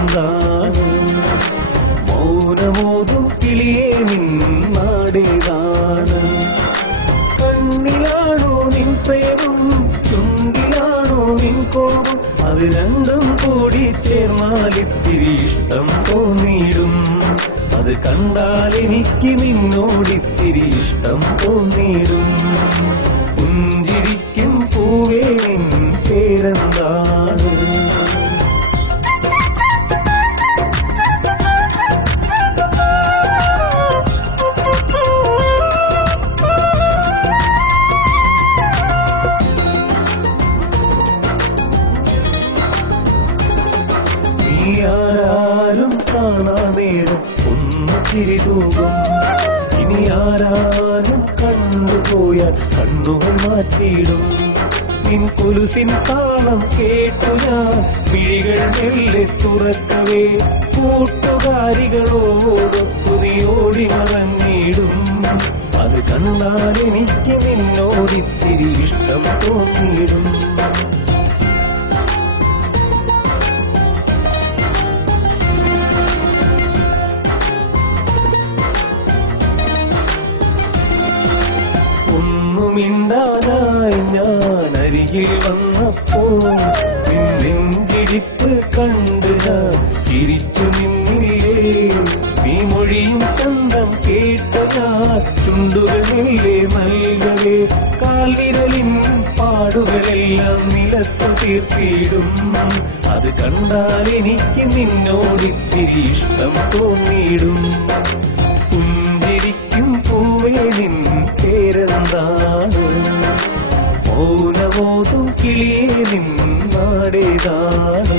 പേരെന്താണ്? മൗനമോതും കിളിയേ നിൻ നാടേതാണ്? കണ്ണിലാണോ നിൻ പ്രേമം, ചുണ്ടിലാണോ നിൻ കോപം? അത് രണ്ടും കൂടി ചേർന്നാൽ ഇത്തിരി ഇഷ്ടം തോന്നിയിടും. അത് കണ്ടാൽ എനിക്ക് നിന്നോടിത്തിരി ഇഷ്ടം തോന്നിയിടും. പുഞ്ചിരിക്കും പൂവേ നിൻ പേരെന്താണ്? ആരാരും കാണാ നേരം ഒന്ന് തിരിതൂകും. ഇനി ആരാരും കണ്ടുപോയാൽ കണ്ണുകൾ മാറ്റിയിടും. നിൻ കൊലുസിൻ താളം കേട്ടു ഞാൻ മിഴികൾ മെല്ലെ തുറക്കവേ, കൂട്ടുകാരികളോടൊത്തു നീ ഓടി മറഞ്ഞിടും. അത് കണ്ടാൽ എനിക്ക് നിന്നോടിത്തിരി ഇഷ്ടം തോന്നിയിടും. ഒന്നുമിണ്ടാനായി ഞാൻ അരികിൽ വന്നപ്പോൾ നിൻ നെഞ്ചിടിപ്പ് കണ്ട് ഞാൻ ചിരിച്ചു നിന്നില്ലേ. നീ മൊഴിയും ചന്തം കേട്ട ഞാൻ ചുണ്ടുകൾ മെല്ലെ നൽകവേ, കാൽവിരലിൻ പാടുകളെല്ലാം നിലത്തു തീർത്തിടും. അത് കണ്ടാൽ എനിക്ക് നിന്നോടിത്തിരി ഇഷ്ടം തോന്നിയിടും. പുഞ്ചിരിക്കും പൂവേ നിൻ പേരെന്താണ്? മൗനമോതും കിളിയേ നിൻ നാടേതാണ്?